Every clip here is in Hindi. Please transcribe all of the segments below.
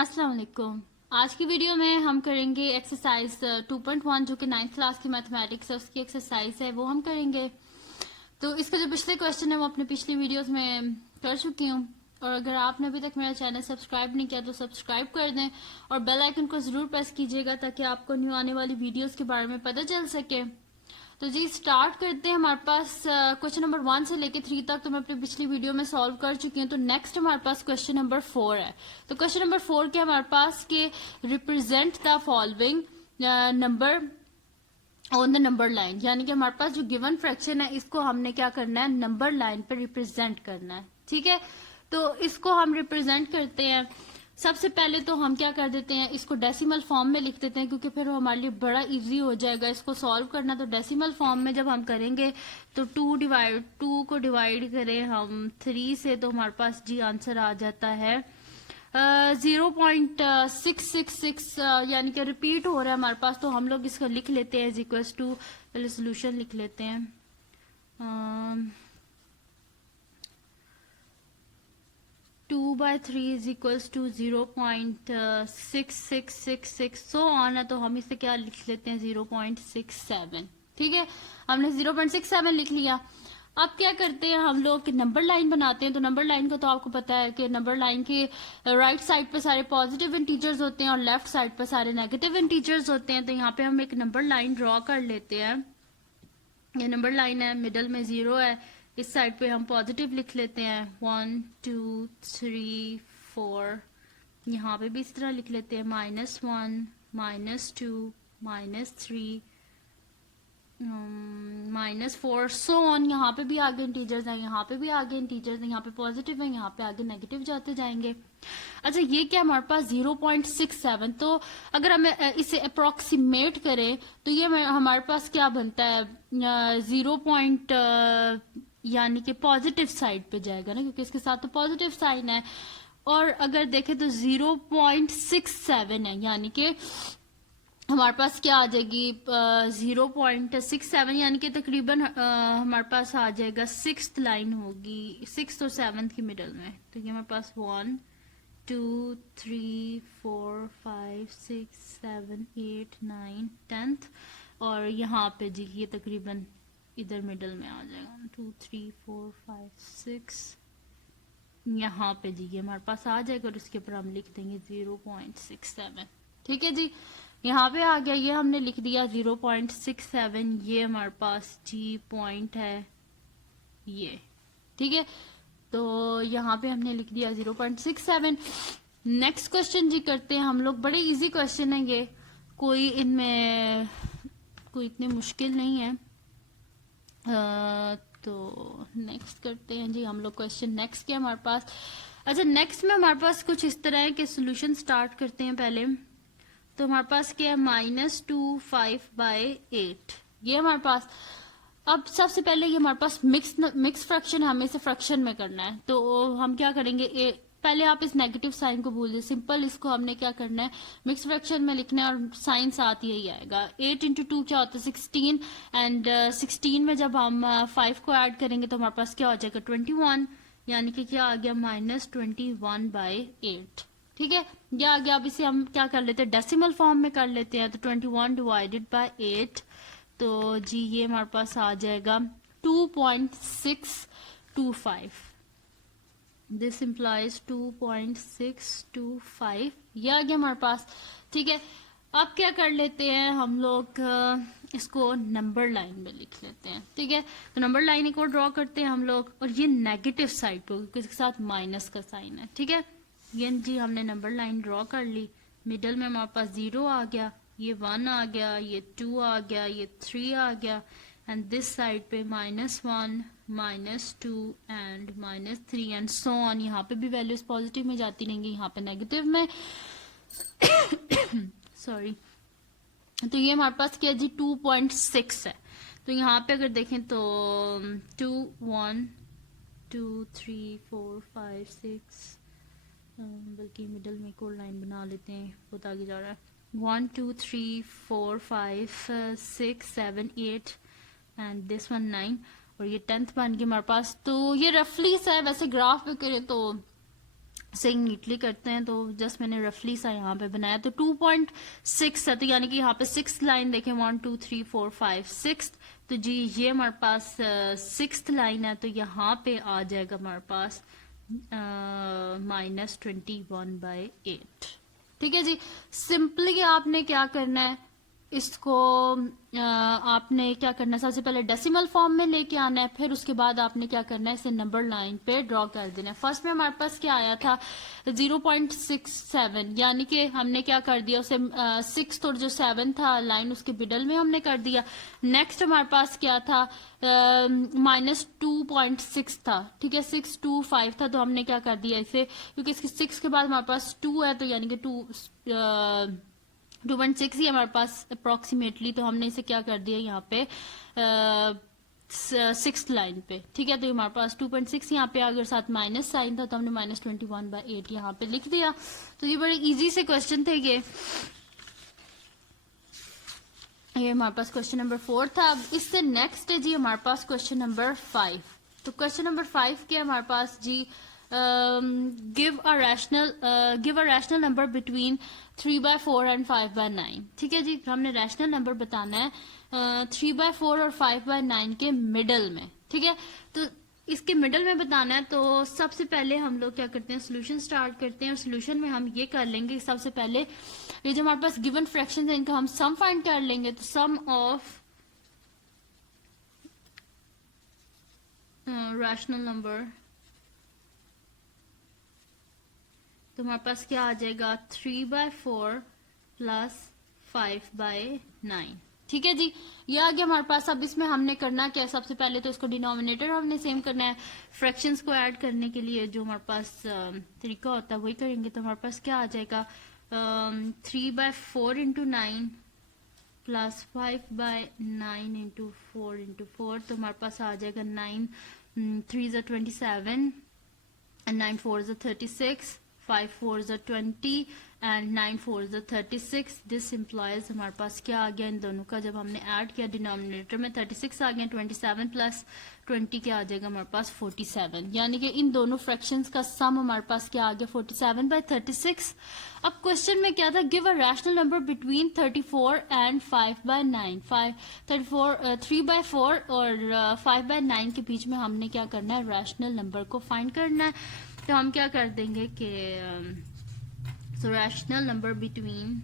अस्सलाम वालेकुम। आज की वीडियो में हम करेंगे एक्सरसाइज 2.1 जो कि 9th क्लास की मैथमेटिक्स है, उसकी एक्सरसाइज है वो हम करेंगे। तो इसका जो पिछले क्वेश्चन है वो अपने पिछली वीडियोस में कर चुकी हूँ। और अगर आपने अभी तक मेरा चैनल सब्सक्राइब नहीं किया तो सब्सक्राइब कर दें और बेल आइकन को जरूर प्रेस कीजिएगा ताकि आपको न्यू आने वाली वीडियोस के बारे में पता चल सके। तो जी स्टार्ट करते हैं। हमारे पास क्वेश्चन नंबर 1 से लेके 3 तक तो मैं अपनी पिछली वीडियो में सॉल्व कर चुकी हूँ। तो नेक्स्ट हमारे पास क्वेश्चन नंबर 4 है। तो क्वेश्चन नंबर 4 के हमारे पास के represent the following number on the number line, यानी कि हमारे पास जो गिवन फ्रैक्शन है इसको हमने क्या करना है, नंबर लाइन पर रिप्रेजेंट करना है। ठीक है, तो इसको हम रिप्रेजेंट करते हैं। सबसे पहले तो हम क्या कर देते हैं, इसको डेसिमल फॉर्म में लिख देते हैं क्योंकि फिर वो हमारे लिए बड़ा इजी हो जाएगा इसको सॉल्व करना। तो डेसिमल फॉर्म में जब हम करेंगे तो 2 को डिवाइड करें हम 3 से तो हमारे पास जी आंसर आ जाता है 0.666, यानी कि रिपीट हो रहा है हमारे पास। तो हम लोग इसको लिख लेते हैं इज इक्वल टू, पहले सोल्यूशन लिख लेते हैं। 2/3 is equals to 0.6666 so on है, तो हम इसे क्या लिख लेते हैं 0.67। ठीक है, हमने 0.67 लिख लिया। अब क्या करते हैं हम लोग कि नंबर लाइन बनाते हैं। तो नंबर लाइन को तो आपको पता है कि नंबर लाइन के राइट साइड पे सारे पॉजिटिव इंटीजर्स होते हैं और लेफ्ट साइड पे सारे नेगेटिव इंटीजर्स होते हैं। तो यहाँ पे हम एक नंबर लाइन ड्रॉ कर लेते हैं। ये नंबर लाइन है, मिडल में 0 है, इस साइड पे हम पॉजिटिव लिख लेते हैं 1 2 3 4। यहाँ पे भी इस तरह लिख लेते हैं -1 -2 -3 -4 सो ऑन। यहाँ पे भी आगे इंटीजर्स हैं, यहाँ पे भी आगे इंटीजर्स हैं, यहाँ पे पॉजिटिव है, यहाँ पे आगे नेगेटिव जाते जाएंगे। अच्छा, ये क्या हमारे पास 0.67। तो अगर हम इसे अप्रोक्सीमेट करें तो ये हमारे पास क्या बनता है 0 पॉइंट, यानी कि पॉजिटिव साइड पे जाएगा ना, क्योंकि इसके साथ तो पॉजिटिव साइन है। और अगर देखें तो 0.67 है, यानी कि हमारे पास क्या आ जाएगी 0.67, यानी कि तकरीबन हमारे पास आ जाएगा 6th लाइन होगी, 6th और 7th की मिडल में। तो ये हमारे पास 1 2 3 4 5 6 7 8 9 10th, और यहाँ पे जी ये तकरीबन इधर मिडल में आ जाएगा 2 3 4 5 6, यहाँ पे जी ये हमारे पास आ जाएगा और इसके ऊपर हम लिख देंगे 0.67। ठीक है जी, यहाँ पे आ गया, ये हमने लिख दिया 0.67। ये हमारे पास जी पॉइंट है ये। ठीक है, तो यहाँ पे हमने लिख दिया 0.67। नेक्स्ट क्वेश्चन जी करते हैं हम लोग। बड़े इजी क्वेश्चन है ये, कोई इनमें कोई इतने मुश्किल नहीं है। तो नेक्स्ट करते हैं जी हम लोग क्वेश्चन। नेक्स्ट क्या हमारे पास, अच्छा नेक्स्ट में हमारे पास कुछ इस तरह है कि सोल्यूशन स्टार्ट करते हैं पहले। तो हमारे पास क्या है -2 5/8, ये हमारे पास। अब सबसे पहले ये हमारे पास मिक्स फ्रैक्शन है, हमें इसे फ्रैक्शन में करना है। तो हम क्या करेंगे, पहले आप इस नेगेटिव साइन को भूल जाए, सिंपल इसको हमने क्या करना है मिक्स फ्रैक्शन में लिखना है और साइन साथ यही आएगा। 8 × 2 क्या होता है 16, एंड 16 में जब हम 5 को ऐड करेंगे तो हमारे पास क्या हो जाएगा 21, यानी कि क्या आ गया -21/8। ठीक है, ये आ गया। अब इसे हम क्या कर लेते हैं डेसिमल फॉर्म में कर लेते हैं। तो 21 डिवाइडेड बाय 8, तो जी ये हमारे पास आ जाएगा 2.625। दिस इम्प्लाइज 2.625, ये आ गया हमारे पास। ठीक है, अब क्या कर लेते हैं हम लोग इसको नंबर लाइन में लिख लेते हैं। ठीक है, तो नंबर लाइन को ड्रॉ करते हैं हम लोग, और ये नेगेटिव साइड पे क्योंकि इसके साथ माइनस का साइन है। ठीक है, ये जी हमने नंबर लाइन ड्रॉ कर ली। मिडल में हमारे पास 0 आ गया, ये 1 आ गया, ये 2 आ गया, ये 3 आ गया, एंड दिस साइड पे -1 -2 एंड -3 एंड सो ऑन। यहाँ पे भी वैल्यूज पॉजिटिव में जाती रहेंगी, यहाँ पे नेगेटिव में सॉरी। तो ये हमारे पास क्या जी 2.6 है। तो यहाँ पे अगर देखें तो 2 1 2 3 4 5 6, बल्कि मिडल में एक और लाइन बना लेते हैं, बहुत आगे जा रहा है। 1 2 3 4 5 6 7 8 एंड दिस वन 9, और ये 10th बन गई हमारे पास। तो ये रफली सा है, वैसे ग्राफ पे करें तो से नीटली करते हैं, तो जस्ट मैंने रफली सा यहाँ पे बनाया, तो 2.6 है, तो यानी कि यहाँ पे 6th लाइन देखें, 1 2 3 4 5 6, तो जी ये हमारे पास 6th लाइन है, तो यहाँ पे आ जाएगा हमारे पास -21/8। ठीक है जी। सिंपली आपने क्या करना है, इसको आपने क्या करना है, सबसे पहले डेसिमल फॉर्म में लेके आना है, फिर उसके बाद आपने क्या करना है, इसे नंबर लाइन पे ड्रॉ कर देना है। फर्स्ट में हमारे पास क्या आया था 0.67, यानी कि हमने क्या कर दिया उसे 6 और जो 7 था लाइन उसके मिडल में हमने कर दिया। नेक्स्ट हमारे पास क्या था -2.6 था, ठीक है, 625 था, तो हमने क्या कर दिया इसे, क्योंकि इसके 6 के बाद हमारे पास 2 है, तो यानी कि 2.6 ही हमारे पास अप्रोक्सीमेटली, तो हमने इसे क्या कर दिया यहाँ पे 6th लाइन पे। ठीक है, तो हमारे पास 2.6 यहाँ पे अगर साथ माइनस साइन था, तो हमने -21/8 यहाँ पे लिख दिया। तो ये बड़े इजी से क्वेश्चन थे ये हमारे पास क्वेश्चन नंबर 4 था। अब इससे नेक्स्ट है जी हमारे पास क्वेश्चन नंबर 5। तो क्वेश्चन नंबर 5 क्या हमारे पास जी, give a rational number between 3/4 and 5/9। ठीक है जी, हमने रैशनल नंबर बताना है 3/4 और 5/9 के मिडल में। ठीक है, तो इसके मिडल में बताना है, तो सबसे पहले हम लोग क्या करते हैं, सोल्यूशन स्टार्ट करते हैं, और सोल्यूशन में हम ये कर लेंगे, सबसे पहले ये जो हमारे पास गिवन फ्रैक्शन है इनका हम सम फाइंड कर लेंगे। तो सम ऑफ रैशनल नंबर, तो हमारे पास क्या आ जाएगा 3/4 प्लस 5/9। ठीक है जी, ये आ गया हमारे पास। अब इसमें हमने करना क्या है, सबसे पहले तो इसको डिनोमिनेटर हमने सेम करना है, फ्रैक्शंस को ऐड करने के लिए जो हमारे पास तरीका होता है वही करेंगे। तो हमारे पास क्या आ जाएगा 3/4 इंटू 9 प्लस 5/9 इंटू 4, तो हमारे पास आ जाएगा 9 3 ज़ा 27 and 9 4 ज़ा 36, 5 4 ज़ा 20 एंड 9 4 ज़ा 36। दिस इम्प्लॉयज हमारे पास क्या आ गया, इन दोनों का जब हमने ऐड किया डिनोमिनेटर में 36 आ गया, 27 प्लस 20 क्या आ जाएगा हमारे पास 47, यानी कि इन दोनों फ्रैक्शंस का सम हमारे पास क्या आ गया 47/36। अब क्वेश्चन में क्या था, give a rational number between 34 and 5/9। 3/4 और 5/9 के बीच में हमने क्या करना है, रैशनल नंबर को फाइंड करना है। तो हम क्या कर देंगे कि so rational number between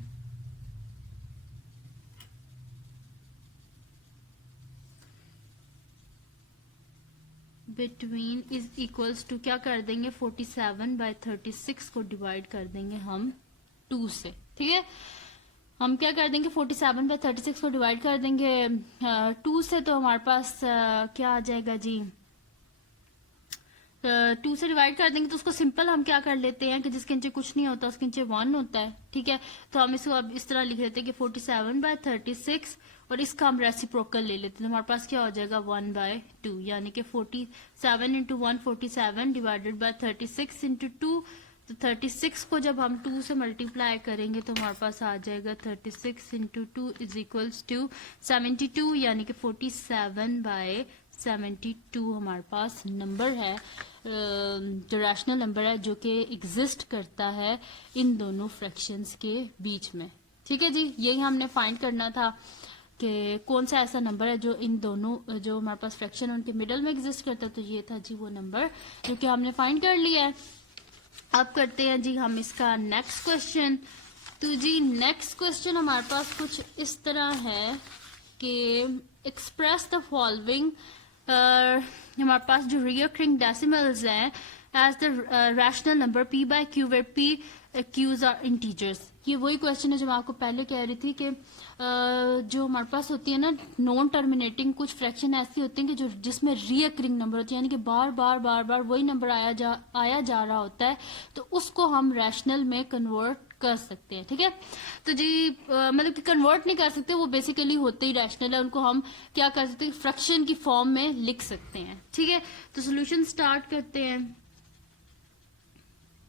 is equals to क्या कर देंगे 47/36 को डिवाइड कर देंगे हम 2 से। ठीक है, हम क्या कर देंगे 47/36 को डिवाइड कर देंगे 2 से, तो हमारे पास क्या आ जाएगा जी 2 से डिवाइड कर देंगे, तो उसको सिंपल हम क्या कर लेते हैं कि जिसके नीचे कुछ नहीं होता उसके नीचे 1 होता है। ठीक है, तो हम इसको अब इस तरह लिख लेते हैं कि 47/36 और इसका हम रेसिप्रोकल ले लेते हैं, तो हमारे पास क्या हो जाएगा 1/2, यानी कि 47 इंटू 1 47 डिवाइडेड बाय 36 इंटू 2, तो 36 को जब हम 2 से मल्टीप्लाई करेंगे तो हमारे पास आ जाएगा 36 इंटू 2 इज इक्वल्स टू 72, यानी कि 47/72 हमारे पास नंबर है, जो रैशनल नंबर है जो कि एग्जिस्ट करता है इन दोनों फ्रैक्शंस के बीच में। ठीक है जी, यही हमने फाइंड करना था कि कौन सा ऐसा नंबर है जो इन दोनों जो हमारे पास फ्रैक्शन उनके मिडल में एग्जिस्ट करता है, तो ये था जी वो नंबर जो कि हमने फाइंड कर लिया है। अब करते हैं जी हम इसका नेक्स्ट क्वेश्चन। तो जी नेक्स्ट क्वेश्चन हमारे पास कुछ इस तरह है कि एक्सप्रेस द फॉलोइंग, हमारे पास जो रिकरिंग डेसिमल्स हैं as the rational number p/q where p q's are integers. ये वही क्वेश्चन है जो मैं आपको पहले कह रही थी कि जो हमारे पास होती है ना नॉन टर्मिनेटिंग कुछ फ्रैक्शन ऐसी होती हैं कि जो जिसमें रिकरिंग नंबर होती है, यानी कि बार बार वही नंबर आया जा रहा होता है, तो उसको हम रैशनल में कन्वर्ट कर सकते हैं। ठीक है, तो जी मतलब कि कन्वर्ट नहीं कर सकते, वो बेसिकली होते ही रैशनल है, उनको हम क्या कर सकते हैं फ्रैक्शन की फॉर्म में लिख सकते हैं। ठीक है, तो सोल्यूशन स्टार्ट करते हैं।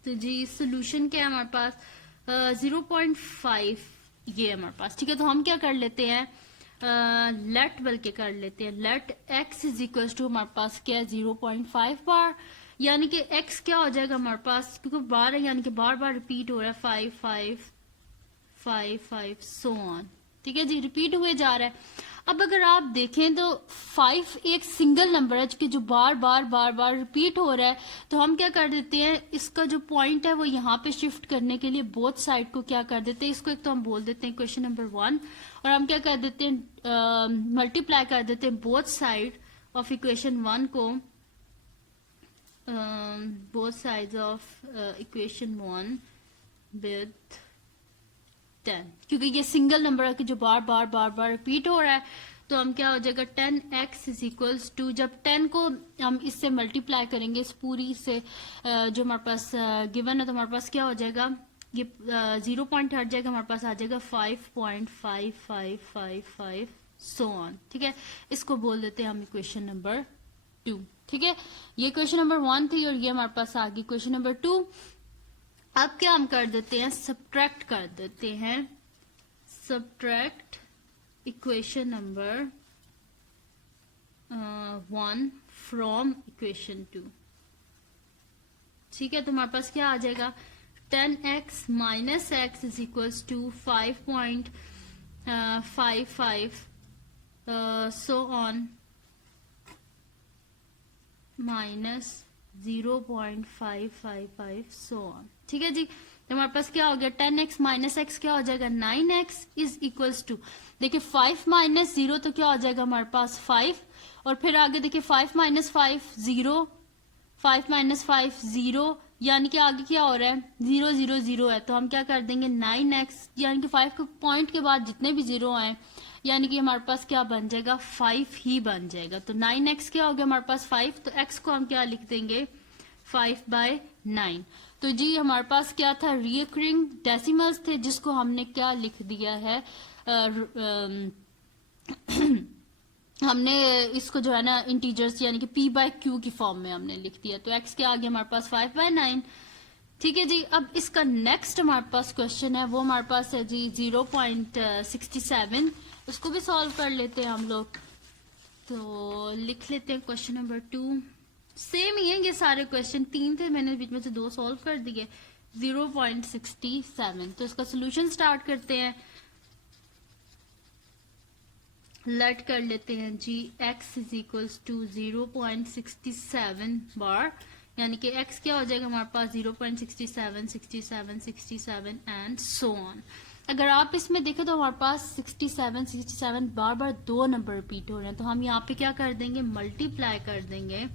तो जी सोल्यूशन क्या है हमारे पास 0.5 ये है हमारे पास। ठीक है, तो हम क्या कर लेते हैं लेट बल्कि कर लेते हैं let x is equal to हमारे पास क्या है 0.5 बार, यानी कि x क्या हो जाएगा हमारे पास, क्योंकि बार है यानी कि बार बार रिपीट हो रहा है, 5 5 5 5 सो ऑन। ठीक है जी, रिपीट हुए जा रहा है। अब अगर आप देखें तो 5 एक सिंगल नंबर है कि जो बार बार बार बार रिपीट हो रहा है, तो हम क्या कर देते हैं, इसका जो पॉइंट है वो यहाँ पे शिफ्ट करने के लिए बोथ साइड को क्या कर देते हैं, इसको एक तो हम बोल देते हैं क्वेश्चन नंबर 1, और हम क्या कर देते हैं, मल्टीप्लाई कर देते हैं बोथ साइड ऑफ इक्वेशन 1 को, both sides of equation 1 with 10, क्योंकि ये सिंगल नंबर है कि जो बार बार बार बार रिपीट हो रहा है, तो हम क्या हो जाएगा 10x इज इक्वल्स टू, जब 10 को हम इससे मल्टीप्लाई करेंगे इस पूरी से जो हमारे पास गिवन है, तो हमारे पास क्या हो जाएगा, ये 0 पॉइंट हट जाएगा, हमारे पास आ जाएगा 5.5555 सो ऑन। ठीक है, इसको बोल देते हैं हम इक्वेशन नंबर 2। ठीक है, ये क्वेश्चन नंबर 1 थी और ये हमारे पास आ गई क्वेश्चन नंबर 2। अब क्या हम कर देते हैं, सब्ट्रैक्ट कर देते हैं, subtract equation number 1 from equation 2। ठीक है, तो हमारे पास क्या आ जाएगा, 10x minus X is equals to 5.55 so on minus 0.555 so on. ठीक है जी, तो हमारे पास क्या हो गया, 10x माइनस एक्स क्या हो जाएगा, 9x इज इक्वल्स टू, देखिए 5 माइनस 0 तो क्या हो जाएगा हमारे पास 5, और फिर आगे देखिए 5 माइनस 5 0, 5 माइनस 5 0, यानी कि आगे क्या हो रहा है, 0 0 0 है, तो हम क्या कर देंगे 9x, यानी कि 5 के पॉइंट के बाद जितने भी 0 आए, यानी कि हमारे पास क्या बन जाएगा 5 ही बन जाएगा। तो 9x क्या हो गया हमारे पास 5, तो x को हम क्या लिख देंगे 5/9। तो जी हमारे पास क्या था, रिकरिंग डेसिमल्स थे जिसको हमने क्या लिख दिया है, हमने इसको जो है ना इंटीजर्स यानी कि p/q की फॉर्म में हमने लिख दिया, तो x क्या आ गया हमारे पास 5/9। ठीक है जी, अब इसका नेक्स्ट हमारे पास क्वेश्चन है, वो हमारे पास है जी 0.67, उसको भी सॉल्व कर लेते हैं हम लोग। तो लिख लेते हैं क्वेश्चन नंबर 2, सेम ही है ये सारे क्वेश्चन, 3 थे, मैंने बीच में से 2 सॉल्व कर दिए। 0.67, तो इसका सोल्यूशन स्टार्ट करते हैं। लेट कर लेते हैं जी x इज इक्वल्स टू 0.67 बार, यानी कि x क्या हो जाएगा हमारे पास 0.67 67 67 एंड सो ऑन। अगर आप इसमें देखें तो हमारे पास 67 67 बार बार 2 नंबर रिपीट हो रहे हैं, तो हम यहाँ पे क्या कर देंगे, मल्टीप्लाई कर देंगे।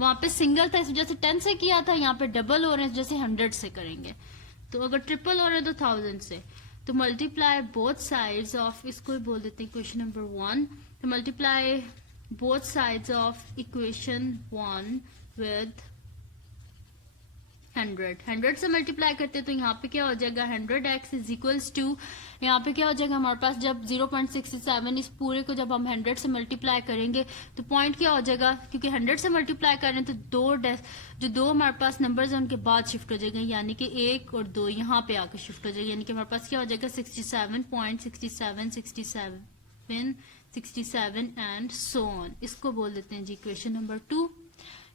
वहां पे सिंगल था इस वजह से 10 से किया था, यहाँ पे डबल हो रहे हैं जैसे 100 से करेंगे, तो अगर ट्रिपल हो रहे हैं तो 1000 से, तो मल्टीप्लाई बोथ साइड्स ऑफ, इसको भी बोल देते हैं क्वेश्चन नंबर 1, तो multiply both sides of equation 1 with 100 से मल्टीप्लाई करते हैं, तो यहाँ पे क्या हो जाएगा 100x इज इक्वल्स टू, यहाँ पे क्या हो जाएगा हमारे पास, जब 0.67 इस पूरे को जब हम 100 से मल्टीप्लाई करेंगे तो पॉइंट क्या हो जाएगा, क्योंकि 100 से मल्टीप्लाई कर रहे हैं तो जो दो हमारे पास नंबर्स हैं उनके बाद शिफ्ट हो जाएंगे, यानी कि 1 और 2 यहाँ पे आकर शिफ्ट हो जाएगा, यानी कि हमारे पास क्या हो जाएगा 67.67 67 एंड सो ऑन। इसको बोल देते हैं जी इक्वेशन नंबर 2।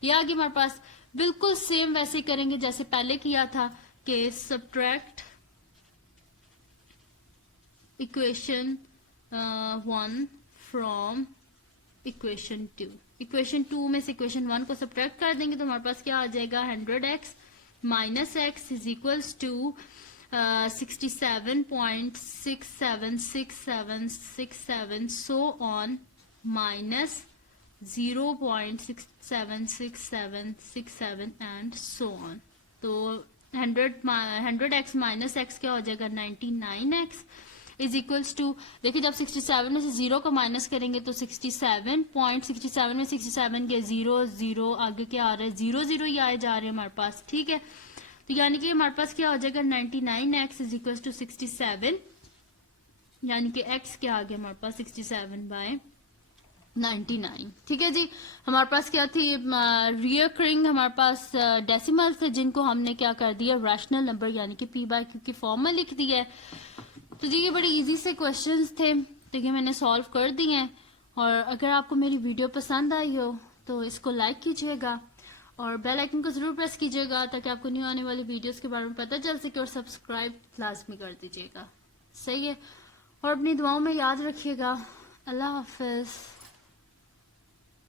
ये आगे हमारे पास बिल्कुल सेम वैसे ही करेंगे जैसे पहले किया था कि subtract equation 1 from equation 2। Equation 2 में से इक्वेशन 1 को सब्ट्रैक्ट कर देंगे तो हमारे पास क्या आ जाएगा 100x minus X is equals to 67.676767 so on minus 0.676767 and so on. तो 100x माइनस एक्स क्या हो जाएगा 99x इज इक्वल्स टू, देखिए जब 67 में से 0 को माइनस करेंगे तो 67.67 में 67 के 0 0 आगे क्या आ रहा है 0 0 ही आए जा रहे हैं हमारे पास। ठीक है, तो यानी कि हमारे पास क्या हो जाएगा 99x इज इक्वल्स टू 67, यानी कि x क्या आ गया हमारे पास 67/99। ठीक है जी, हमारे पास क्या थी रिकरिंग हमारे पास डेसिमल्स थे जिनको हमने क्या कर दिया रैशनल नंबर यानी कि p/q की फॉर्म में लिख दिया है। तो जी ये बड़े इजी से क्वेश्चंस थे, तो ये मैंने सॉल्व कर दिए हैं। और अगर आपको मेरी वीडियो पसंद आई हो तो इसको लाइक कीजिएगा और बेल आइकन को जरूर प्रेस कीजिएगा ताकि आपको न्यू आने वाली वीडियोस के बारे में पता चल सके, और सब्सक्राइब लाजमी कर दीजिएगा। सही है, और अपनी दुआओं में याद रखिएगा। अल्लाह हाफिज।